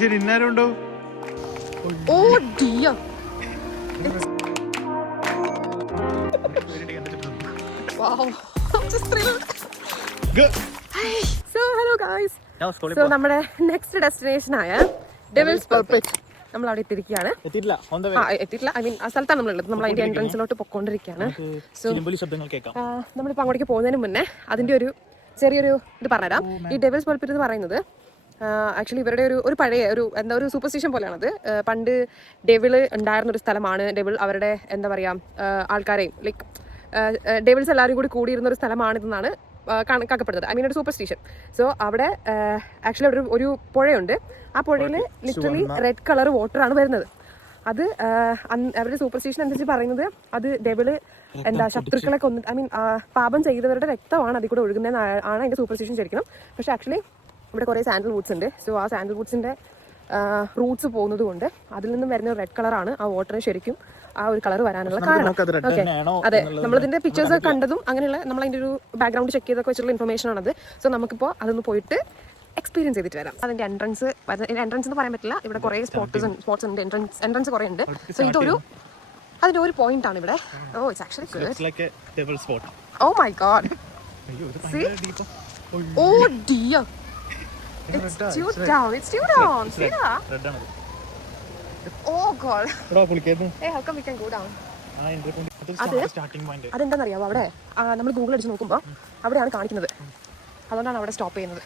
ശരി ഇന്നാരും ഉണ്ടോ? Oh dear. Wow. I'm just thrilled. Hi. So hello guys. So നമ്മുടെ നെക്സ്റ്റ് ഡെസ്റ്റിനേഷൻ ആയ ഡെവിൾസ് പൾപിറ്റ് നമ്മൾ അവിടെ എത്തിയിരിക്കുകയാണ്. എത്തിയിട്ടില്ല. ഐ മീൻ ആ സ്ഥലത്താണ് നമ്മളുള്ളത്. നമ്മൾ അതിന്റെ എൻട്രൻസിലോട്ട് പൊക്കോണ്ടിരിക്കുകയാണ്. സോ നമ്മളിപ്പോൾ അങ്ങോട്ടേക്ക് പോകുന്നതിന് മുന്നേ അതിന്റെ ഒരു ചെറിയൊരു ഇത് പറഞ്ഞുതരാം. ഈ ഡെവിൾസ് പൾപിറ്റ് എന്ന് പറയുന്നത് ആക്ച്വലി ഇവരുടെ ഒരു പഴയ ഒരു സൂപ്പർസ്റ്റിഷൻ പോലെയാണത്. പണ്ട് ഡെവിള് ഉണ്ടായിരുന്നൊരു സ്ഥലമാണ്. ഡെവിൾ അവരുടെ എന്താ പറയുക ആൾക്കാരെയും ലൈക്ക് ഡെവിൾസ് എല്ലാവരും കൂടി കൂടിയിരുന്നൊരു സ്ഥലമാണിതെന്നാണ് കണക്കാക്കപ്പെടുന്നത്. ഐ മീൻ ഒരു സൂപ്പർസ്റ്റിഷൻ. സോ അവിടെ ആക്ച്വലി അവിടെ ഒരു പുഴയുണ്ട്. ആ പുഴയിൽ ലിറ്ററലി റെഡ് കളർ വാട്ടറാണ് വരുന്നത്. അത് അവരുടെ സൂപ്പർസ്റ്റിഷൻ അനുസരിച്ച് പറയുന്നത് അത് ഡെവിള് ശത്രുക്കളെ കൊന്ന് ഐ മീൻ പാപം ചെയ്തവരുടെ രക്തമാണ് അതിൽ കൂടെ ഒഴുകുന്നതെന്നാണ് അതിന്റെ സൂപ്പർസ്റ്റിഷൻ ശരിക്കും. പക്ഷെ ആക്ച്വലി ഇവിടെ കുറേ സാൻഡൽ വുഡ്സ് ഉണ്ട്. സോ ആ സാൻഡൽ വുഡ്സിന്റെ റൂട്ട്സ് പോകുന്നത് കൊണ്ട് അതിൽ നിന്നും വരുന്ന റെഡ് കളറാണ് ആ വാട്ടറിന് ശരിക്കും ആ ഒരു കളർ വരാനുള്ള കാരണം. ഓക്കെ, അതെ, നമ്മളിതിന്റെ പിക്ചേഴ്സ് കണ്ടതും അങ്ങനെയുള്ള നമ്മൾ അതിന്റെ ഒരു ബാക്ക്ഗ്രൗണ്ട് ചെക്ക് ചെയ്തൊക്കെ വെച്ചിട്ടുള്ള ഇൻഫർമേഷൻ ആണത്. സോ നമുക്കിപ്പോൾ അതൊന്ന് പോയിട്ട് എക്സ്പീരിയൻസ് ചെയ്തിട്ട് വരാം. അതിന്റെ എൻട്രൻസ് എന്ന് പറയാൻ പറ്റില്ല. ഇവിടെ കുറേ സ്പോട്ട്സ് ഉണ്ട്. എൻട്രൻസ് കുറേ ഉണ്ട്. സോ അതിന്റെ ഒരു പോയിന്റ് ആണ് ഇവിടെ. Oh it's actually good. Oh my god, see, oh dear, it's too down. See that? Oh god. Hey, how come we can go down? അതെന്താണെന്നറിയാമോ, അവിടെ നമ്മൾ ഗൂഗിൾ അടിച്ച് നോക്കുമ്പോൾ അവിടെയാണ് കാണിക്കുന്നത്. അതുകൊണ്ടാണ് അവിടെ സ്റ്റോപ്പ് ചെയ്യുന്നത്.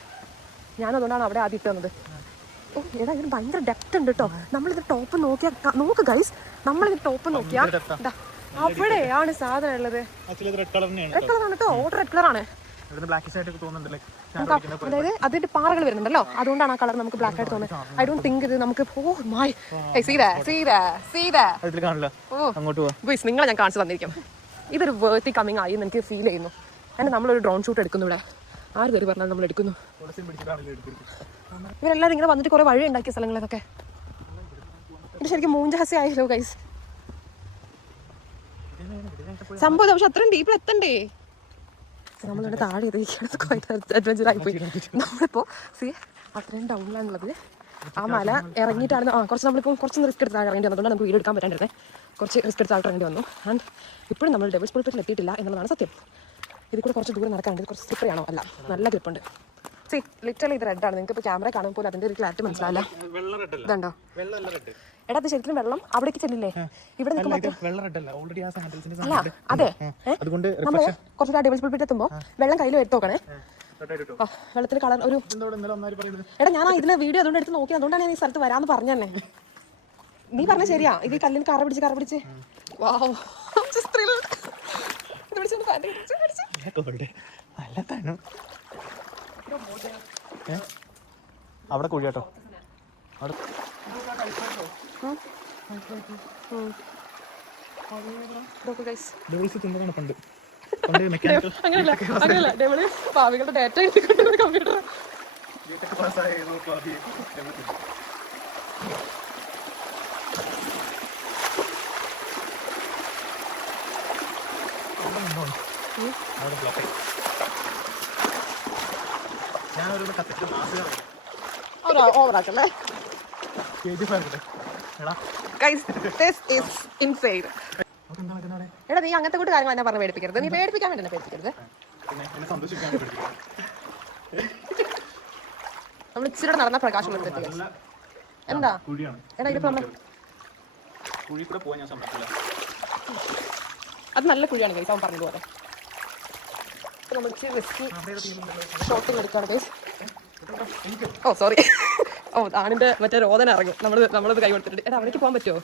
അതുകൊണ്ടാണ് അവിടെ ആദ്യം ഇട്ട് വന്നത്. ഓ ഏതാ, ഇതിന് ഭയങ്കര ഡെപ്ത് ഉണ്ട് കേട്ടോ. നമ്മളിത് ടോപ്പ് നോക്ക് ഗൈസ്, നമ്മളിത് ടോപ്പ് നോക്കിയാ അവിടെയാണ് സാധനം ഉള്ളത്. റെഡ് കളറാണ് കേട്ടോ, ഓട്ടർ റെഡ് കളറാണ്. അതായത് അതിന്റെ പാറകൾ വരുന്നുണ്ടല്ലോ, അതുകൊണ്ടാണ് ആ കളർ നമുക്ക് ബ്ലാക്ക് ആയിട്ട് തോന്നുന്നത്. ഐ ഡോണ്ട് തിങ്ക് ഇത് നമുക്ക് നിങ്ങളെ ഞാൻ കാണിച്ചു തന്നിരിക്കും. ഇതൊരു വേർത്തി കമ്മിങ് ആയി എന്ന് എനിക്ക് ഫീൽ ചെയ്യുന്നു. അങ്ങനെ നമ്മളൊരു ഡ്രോൺ ഷൂട്ട് എടുക്കുന്നു. ഇവിടെ ആര് കയറി പറഞ്ഞാൽ നമ്മൾ എടുക്കുന്നു. ഇവരെല്ലാവരും ഇങ്ങനെ വന്നിട്ട് കുറെ വഴി ഉണ്ടാക്കിയ സ്ഥലങ്ങളൊക്കെ. ഇത് ശരിക്കും മൂഞ്ചഹാസ്യം ആയല്ലോ ഗൈസ് സംഭവം. പക്ഷെ അത്രയും ഡീപ്പിൽ എത്തണ്ടേ? നമ്മളിവിടെ താഴെ അഡ്വഞ്ചർ ആയിപ്പോയി. നമ്മളിപ്പോൾ അത്രയും ഡൗണിലാണുള്ളത്. ആ മല ഇറങ്ങിയിട്ടാണ് കുറച്ച് റിസ്ക് എടുത്ത് താഴെ ഇറങ്ങേണ്ടി വന്നതുകൊണ്ട് നമുക്ക് വീഡിയോ എടുക്കാൻ പറ്റാണ്ടിരുന്നത്. കുറച്ച് റിസ്ക് എടുത്ത് താഴെ ഇറങ്ങേണ്ടി വന്നു. ആൻഡ് ഇപ്പോഴും നമ്മൾ ഡെവിൾസ് പൾപിറ്റിൽ എത്തിയിട്ടില്ല എന്നുള്ളതാണ് സത്യം. ഇതിൽ കൂടെ കുറച്ച് ദൂരം നടക്കാനുണ്ട്. കുറച്ച് സ്ലിപ്പറി ആണോ? അല്ല, നല്ല ഗ്രിപ്പുണ്ട്. ലിറ്ററലി ഇത് റെഡാണ്. നിങ്ങൾക്ക് ഇപ്പോൾ ക്യാമറ കാണുമ്പോൾ പോലും അതിൻ്റെ ഒരു ക്ലാരിറ്റി മനസ്സിലാവില്ല. ഇതുണ്ടോ? എടാ അത് ശരിക്കും വെള്ളം അവിടേക്ക് ചെല്ലില്ലേ? ഇവിടെ അല്ല, അതെ, നമ്മള് കുറച്ച് ഡെവിൾസ് പൾപിറ്റ് എത്തുമ്പോൾ വെള്ളം കയ്യിൽ എടുത്ത് നോക്കണേ. വെള്ളത്തിന് കളർ ഒരു എടാ ഞാൻ ഇതിന്റെ വീഡിയോ അതുകൊണ്ട് എടുത്ത് നോക്കി. അതുകൊണ്ടാണ് ഞാൻ ഈ സ്ഥലത്ത് വരാന്ന് പറഞ്ഞല്ലേ. നീ പറഞ്ഞ ശരിയാ. ഇത് കല്ലിന് കറ പിടിച്ച് അവിടെ കുഴിയാട്ടോ. അങ്ങനെയല്ല, ഡെവിള് പാവികളുടെ ഡാറ്റ കമ്പ്യൂട്ടർ. ഓവറാക്കല്ലേ? എടാ നീ അങ്ങനത്തെ കൂട്ട് കാര്യങ്ങൾ എന്നെ പറഞ്ഞ് പേടിപ്പിക്കരുത്. നീ പേടിപ്പിക്കാൻ വേണ്ടി പേടിപ്പിക്കരുത്. നമ്മൾ ഇച്ചിരി നടന്ന പ്രകാശം എന്താ എടാ ഇതിപ്പോ അത് നല്ല കുഴിയാണ് ഗൈസ്, അവൻ പറഞ്ഞതുപോലെ. നമ്മൾ ഇച്ചിരി റിസ്കി ഷോട്ടിങ് എടുക്കുകയാണ് ഗൈസ്. ഓ സോറി. ഓ ആണിന്റെ മറ്റേ രോദന ഇറങ്ങും. നമ്മളത് കൈ കൊടുത്തിട്ട്. എടാ അവിടേക്ക് പോകാൻ പറ്റുമോ?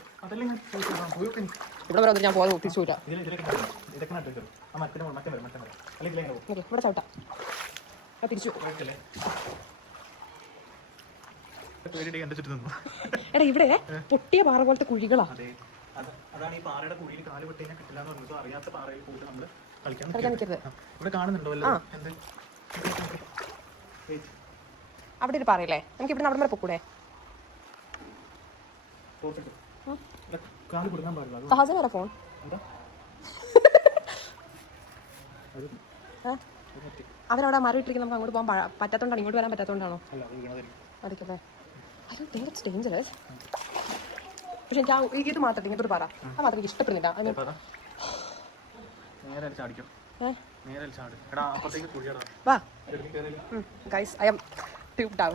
ഇവിടെ വരെ ഞാൻ പോകാൻ തിരിച്ചു വരാം. ഇവിടെ ചവിട്ടാ തിരിച്ചു. എടാ ഇവിടെ പൊട്ടിയ പാറ പോലത്തെ കുഴികളാ. കളിക്കാൻ നിൽക്കരുത്. അവിടെ ഒരു പാറയില്ലേ, നമുക്ക് ഇവിടെ അവിടെ വരെ പൊക്കൂടെ? സഹജ വരാ ഫോൺ. അവരവിടെ മരം ഇട്ടിരിക്കും. നമുക്ക് അങ്ങോട്ട് പോകാൻ പറ്റാത്തോണ്ടാണ്, ഇങ്ങോട്ട് വരാൻ പറ്റാത്തോണ്ടാണോ? അടിക്കട്ടെ. I don't think it's dangerous. പക്ഷെ എനിക്ക് ഇത് മാത്രം ഇങ്ങനത്തെ ഒരു പറ അത് മാത്രം എനിക്ക് ഇഷ്ടപ്പെടുന്നില്ല. വാ guys I M tube down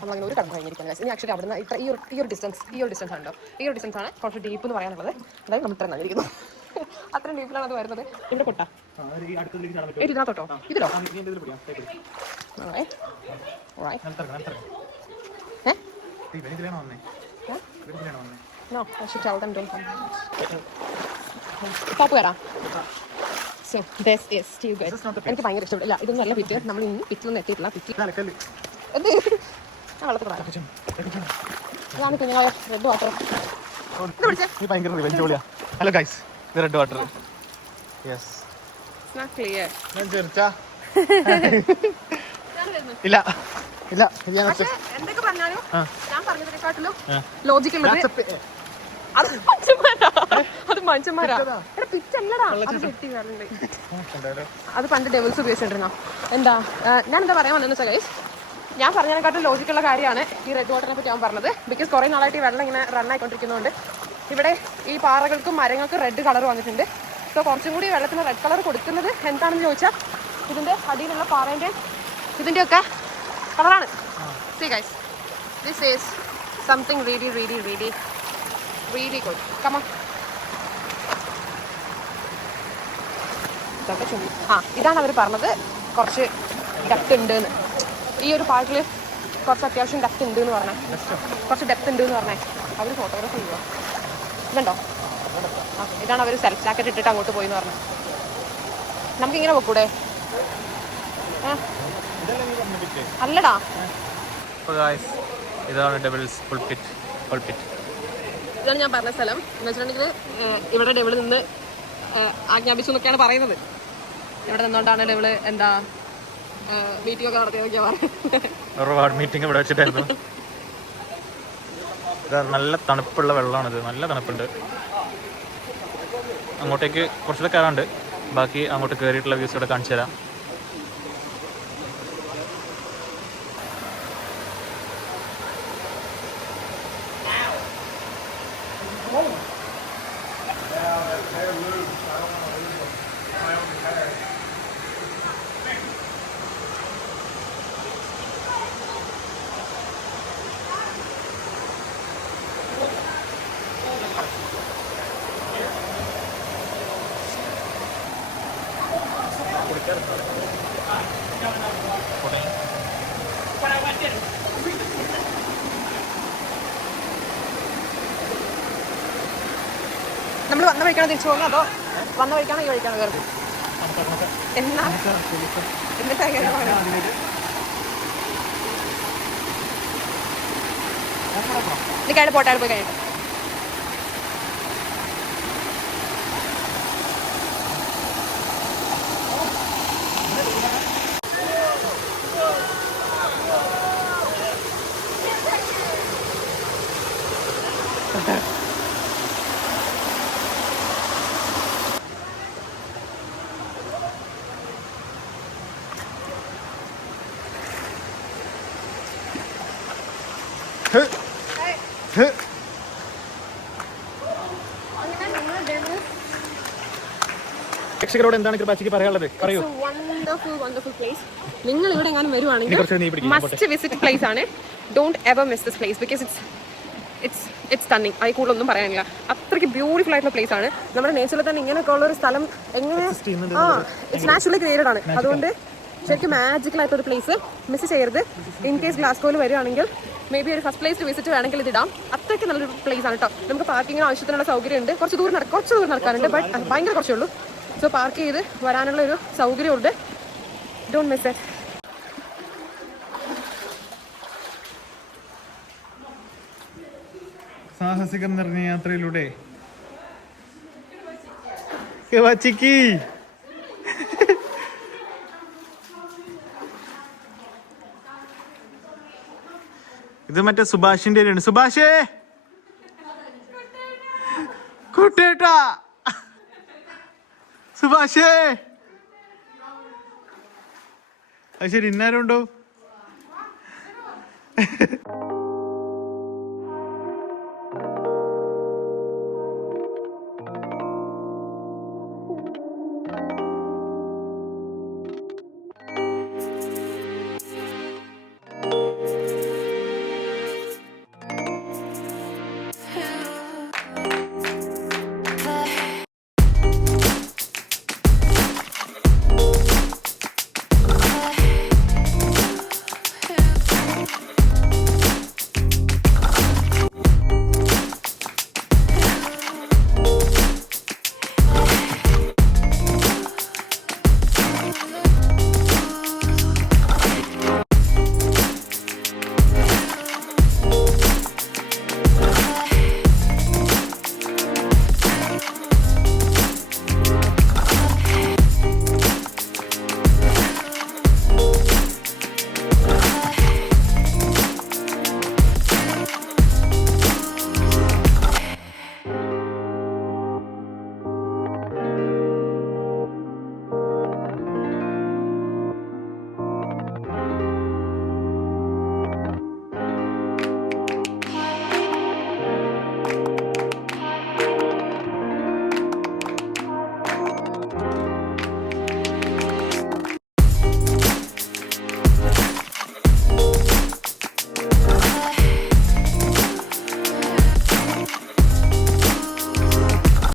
നമ്മളങ്ങനെ ഒരു കടന്നു കഴിഞ്ഞിരിക്കുകയാണ് ഗൈസ്. ഇനി ആക്ച്വലി അവിടെ നിന്ന് ഈ ഒരു ഡിസ്റ്റൻസ് ആണല്ലോ. ഈ ഒരു ഡിസ്റ്റൻസ് ആണ് കുറച്ച് ഡീപ്പ് എന്ന് പറയാനുള്ളത്. അതായത് നമ്മൾ ഇത്ര നല്ലിരിക്കുന്നു. അത്രയും ഡീപ്പിലാണ് അത് വരുന്നത്. ഇവിടെ കൊട്ടാ ഇതിനകത്തോട്ടോ ഇതിലോ No, I should tell them don't come. Top വരാ. So this is still good. എനിക്ക് ഭയങ്കര ഇഷ്ടപ്പെട്ടു. ഇല്ല ഇതൊന്നും നല്ല പിറ്റ്. നമ്മൾ ഇനി പിറ്റിലൊന്നും എത്തിയിട്ടില്ല. പിറ്റ് എന്ത് ഞാൻ വെള്ളത്തിൽ പറയാം. ഇതാണ് കുഞ്ഞായ റെഡ് വാട്ടർ. ഭയങ്കര റിവെഞ്ച് പോലെയാ. ഹലോ ഗൈസ്, ഇത് red water. Yes. It's not clear. ഞാൻ ചെറുച്ചാ ഇല്ല ഇല്ല എന്തൊക്കെ പറഞ്ഞാലും ഞാൻ പറഞ്ഞതിനെക്കാട്ടിലും ലോജിക് ഉള്ളത് അത് മനുഷ്യന്മാരാ. പിച്ചല്ലടാ അത് പണ്ട് ഡെവിൾസ് ഉപയോഗിച്ചിട്ടുണ്ടോ. എന്താ ഞാനെന്താ പറയാൻ വന്നതെന്ന് വെച്ചാൽ ഞാൻ പറഞ്ഞതിനെക്കാട്ടും ലോജിക്കുള്ള കാര്യമാണ് ഈ റെഡ് വാട്ടറിനെ പറ്റി ഞാൻ പറഞ്ഞത്. ബിക്കോസ് കുറേ നാളായിട്ട് ഈ വെള്ളം ഇങ്ങനെ റൺ ആയിക്കൊണ്ടിരിക്കുന്നതുകൊണ്ട് ഇവിടെ ഈ പാറകൾക്കും മരങ്ങൾക്കും റെഡ് കളർ വന്നിട്ടുണ്ട്. സോ കുറച്ചും കൂടി വെള്ളത്തിന് റെഡ് കളർ കൊടുക്കുന്നത് എന്താണെന്ന് ചോദിച്ചാൽ ഇതിൻ്റെ അടിയിലുള്ള പാറേൻ്റെ ഇതിൻ്റെയൊക്കെ കളറാണ്. See guys, this is something really good. Come on. ഇതാണ് അവർ പറഞ്ഞത് കുറച്ച് ഡെപ്ത് ഉണ്ട് എന്ന്. ഈ ഒരു പാർട്ടിൽ കുറച്ച് അത്യാവശ്യം ഡെപ്ത് ഉണ്ട് എന്ന് പറഞ്ഞേ, കുറച്ച് ഡെപ്ത് ഉണ്ട് എന്ന് പറഞ്ഞേ. അവർ ഫോട്ടോഗ്രാഫി ചെയ്യുമോ ഇതുണ്ടോ? ഇതാണ് അവർ സെൽഫ് ജാക്കറ്റ് ഇട്ടിട്ട് അങ്ങോട്ട് പോയി എന്ന് പറഞ്ഞത്. നമുക്കിങ്ങനെ വെക്കൂടെ? അല്ലടാ ഇതാണ് ഡെവിൾസ് പുൾപിറ്റ്. ഇതാണ് ഞാൻ പറഞ്ഞ സ്ഥലം. എന്ന് വെച്ചിട്ടുണ്ടെങ്കിൽ ഇവിടെ ഡെവിൾ നിന്ന് ആജ്ഞാപിച്ചു എന്നൊക്കെയാണ് പറയുന്നത്. ഇവിടെ നിന്നുകൊണ്ടാണ് ഡെവിള് എന്താ മീറ്റിംഗ് ഒക്കെ നടത്തിയതൊക്കെയാ പറയുന്നത്. ഒരുപാട് മീറ്റിംഗ് ഇവിടെ വെച്ചിട്ടായിരുന്നു. ഇത് നല്ല തണുപ്പുള്ള വെള്ളമാണിത്, നല്ല തണുപ്പുണ്ട്. അങ്ങോട്ടേക്ക് കുറച്ചുകൂടെ കയറാണ്ട്, ബാക്കി അങ്ങോട്ട് കയറിയിട്ടുള്ള വ്യൂസ് ഇവിടെ കാണിച്ചു തരാം. നമ്മൾ വന്ന വഴിക്കാണോ തിരിച്ചു പോകുന്നത് അതോ വന്ന വഴിക്കാണോ ഈ വഴിക്കാണോ കയറുന്നത്? എന്നാ എന്നിട്ടാ പോട്ടെ പോയി കഴിഞ്ഞിട്ട് പ്രേക്ഷകരോട് എന്താണ് കൃപാച്ചിക്ക് പറയാനുള്ളത്? പറയൂ. നിങ്ങൾ ഇവിടെ എങ്ങാനും വരുവാണെങ്കിൽ മസ്റ്റ് വിസിറ്റ് പ്ലേസ് ആണ്. Don't ever miss this place because it's stunning. അതിൽ കൂടുതലൊന്നും പറയാനില്ല. അത്രയ്ക്ക് ബ്യൂട്ടിഫുൾ ആയിട്ടുള്ള പ്ലേസ് ആണ്. നമ്മുടെ നേച്ചറിൽ തന്നെ ഇങ്ങനെയൊക്കെ ഉള്ള ഒരു സ്ഥലം എങ്ങനെ ഇറ്റ്സ് നാച്ചുറലി ക്രിയേറ്റഡ് ആണ്. അതുകൊണ്ട് ശരിക്കും മാജിക്കൽ ആയിട്ടൊരു പ്ലേസ് മിസ് ചെയ്യരുത്. ഇൻ കേസ് ഗ്ലാസ്ഗോയിൽ വരുവാണെങ്കിൽ മേ ബി ഒരു ഫസ്റ്റ് പ്ലേസ് വിസിറ്റ് വേണമെങ്കിൽ ഇതിടാം. അത്രയ്ക്ക് നല്ലൊരു പ്ലേസ് ആണ് കേട്ടോ. നമുക്ക് പാർക്കിങ്ങിന് ആവശ്യത്തിനുള്ള സൗകര്യം ഉണ്ട്. കുറച്ച് ദൂരം നടക്കാനുണ്ട്, ബട്ട് ഭയങ്കര കുറച്ചേ ഉള്ളൂ. സോ പാർക്ക് ചെയ്ത് വരാനുള്ള ഒരു സൗകര്യമുണ്ട്. Don't miss it. സാഹസികം നിറഞ്ഞ യാത്രയിലൂടെ ഇത് മറ്റേ സുഭാഷിന്റെ ആണ്. സുഭാഷേ കുട്ടേട്ടാ, സുഭാഷേ. അത് ശരി, ഇന്നാരും ഉണ്ടോ?